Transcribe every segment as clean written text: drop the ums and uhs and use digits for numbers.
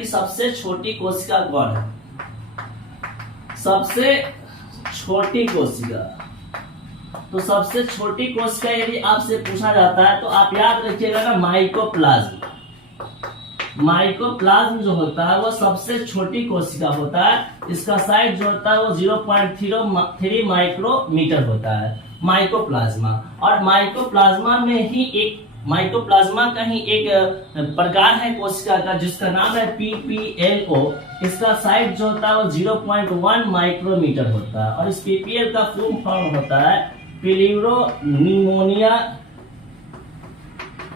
कि सबसे छोटी कोशिका कौन है। सबसे छोटी कोशिका, तो सबसे छोटी कोशिका यदि आपसे पूछा जाता है तो आप याद रखिएगा ना, माइकोप्लाज्म। माइकोप्लाज्म जो होता है वो सबसे छोटी कोशिका होता है। इसका साइज जो होता है वो 0.3 माइक्रोमीटर होता है, माइकोप्लाज्मा। और माइकोप्लाज्मा में ही एक माइकोप्लाज्मा का ही एक प्रकार है कोशिका का जिसका नाम है PPLO। इसका साइज जो होता है वो 0.1 माइक्रोमीटर होता है। और इस PPL का फुल फॉर्म होता है प्यूरिनिमोनिया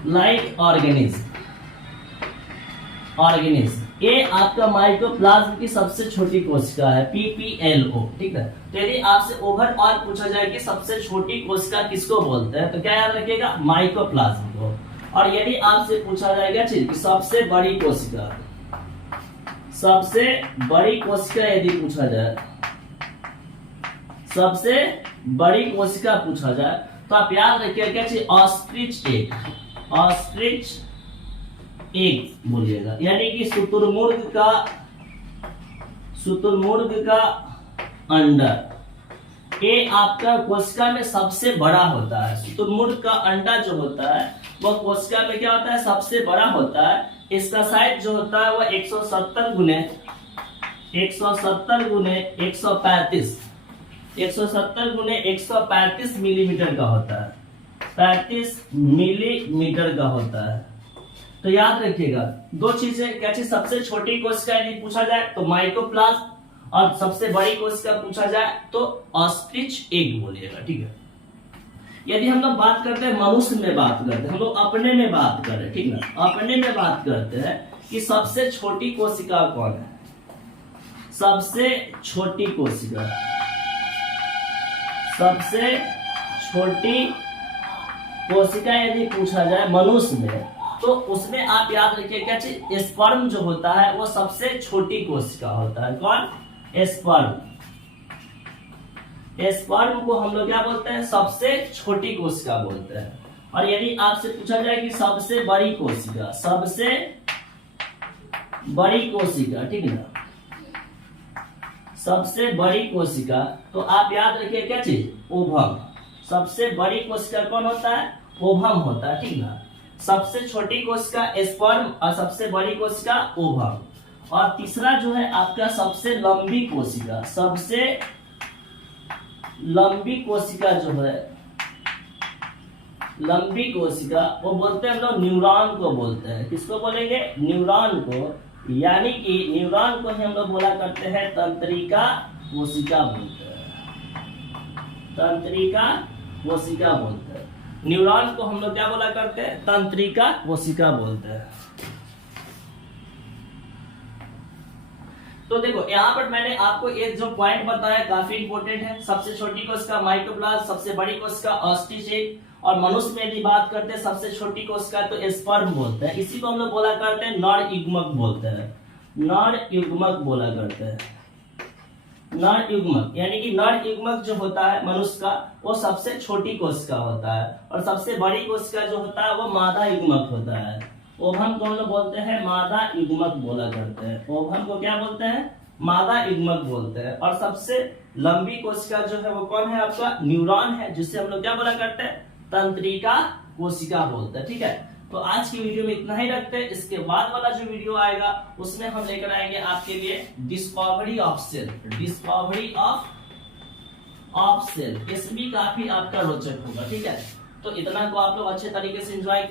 लाइक ऑर्गेनिज्म। ये आपका माइकोप्लाज्म की सबसे छोटी कोशिका है, PPLO। ठीक है, तो यदि आपसे ओवरऑल पूछा जाए कि सबसे छोटी कोशिका किसको बोलते हैं तो क्या याद रखिएगा, माइकोप्लाज्म को। और यदि आपसे पूछा जाएगा कि सबसे बड़ी कोशिका, सबसे बड़ी कोशिका यदि पूछा जाए, सबसे बड़ी कोशिका पूछा जाए तो आप याद रखिएगा क्या, ऑस्ट्रिच एग। ऑस्ट्रिच एग बोलिएगा, यानी कि शुतुरमुर्ग का अंडा। ये आपका कोशिका में सबसे बड़ा होता है। शुतुरमुर्ग का अंडा जो होता है वह कोशिका में क्या होता है, सबसे बड़ा होता है। इसका साइज जो होता है वह 170 गुने 135 मिलीमीटर का होता है, 35 मिलीमीटर का होता है। तो याद रखिएगा दो चीजें, क्या चीज, सबसे छोटी कोशिका यदि पूछा जाए तो माइकोप्लाज्म, और सबसे बड़ी कोशिका पूछा जाए तो ऑस्ट्रिच एग बोलिएगा। ठीक है, यदि हम लोग बात करते हैं मनुष्य में बात करते हैं, हम लोग अपने में बात कर रहे हैं, ठीक ना, अपने में बात करते हैं कि सबसे छोटी कोशिका कौन है। सबसे छोटी कोशिका, सबसे छोटी कोशिका यदि पूछा जाए मनुष्य में तो उसमें आप याद रखिए क्या चीज, स्पर्म जो होता है वो सबसे छोटी कोशिका होता है। कौन, स्पर्म। स्पर्म को हम लोग क्या बोलते हैं, सबसे छोटी कोशिका बोलते हैं। और यदि आपसे पूछा जाए कि सबसे बड़ी कोशिका, सबसे बड़ी कोशिका, ठीक ना, सबसे बड़ी कोशिका, तो आप याद रखिए क्या चीज, ओवम। सबसे बड़ी कोशिका कौन होता है, ओवम होता है। ठीक ना, सबसे छोटी कोशिका स्पर्म और सबसे बड़ी कोशिका ओवम। और तीसरा जो है आपका सबसे लंबी कोशिका, सबसे लंबी कोशिका जो है, लंबी कोशिका, वो बोलते हैं हम लोग न्यूरॉन को बोलते हैं। किसको बोलेंगे, न्यूरॉन को। यानी कि न्यूरॉन को हम लोग बोला करते हैं तंत्रिका कोशिका बोलते हैं, तंत्रिका कोशिका बोलते हैं। न्यूरॉन को हम लोग क्या बोला करते हैं, तंत्रिका कोशिका बोलते हैं। तो देखो यहाँ पर मैंने आपको एक जो पॉइंट बताया काफी इंपॉर्टेंट है। सबसे छोटी कोशिका माइकोप्लाज्म, सबसे बड़ी कोशिका ऑस्ट्रिच एग, और मनुष्य में यदि बात करते हैं सबसे छोटी कोशिका तो स्पर्म बोलते हैं। इसी को हम लोग बोला करते हैं नर युग्मक बोलते हैं, नर युग्मक बोला करते हैं, नर युग्मक। यानी कि नर युग्मक जो होता है मनुष्य का वो सबसे छोटी कोशिका होता है, और सबसे बड़ी कोशिका जो होता है वो मादा युग्मक होता है। ओवम को हम लोग बोलते हैं मादा युग्मक बोला करते हैं। ओवम को क्या बोलते हैं, मादा युग्मक बोलते हैं। और सबसे लंबी कोशिका जो है वो कौन है, आपका न्यूरॉन है, जिससे हम लोग क्या बोला करते हैं, तंत्रिका कोशिका बोलते हैं। ठीक है, तो आज की वीडियो में इतना ही रखते हैं। इसके बाद वाला जो वीडियो आएगा उसमें हम लेकर आएंगे आपके लिए discovery of sale, discovery of sale. इसमें काफी आपका रोचक होगा। ठीक है, तो इतना को आप लोग अच्छे तरीके से एंजॉय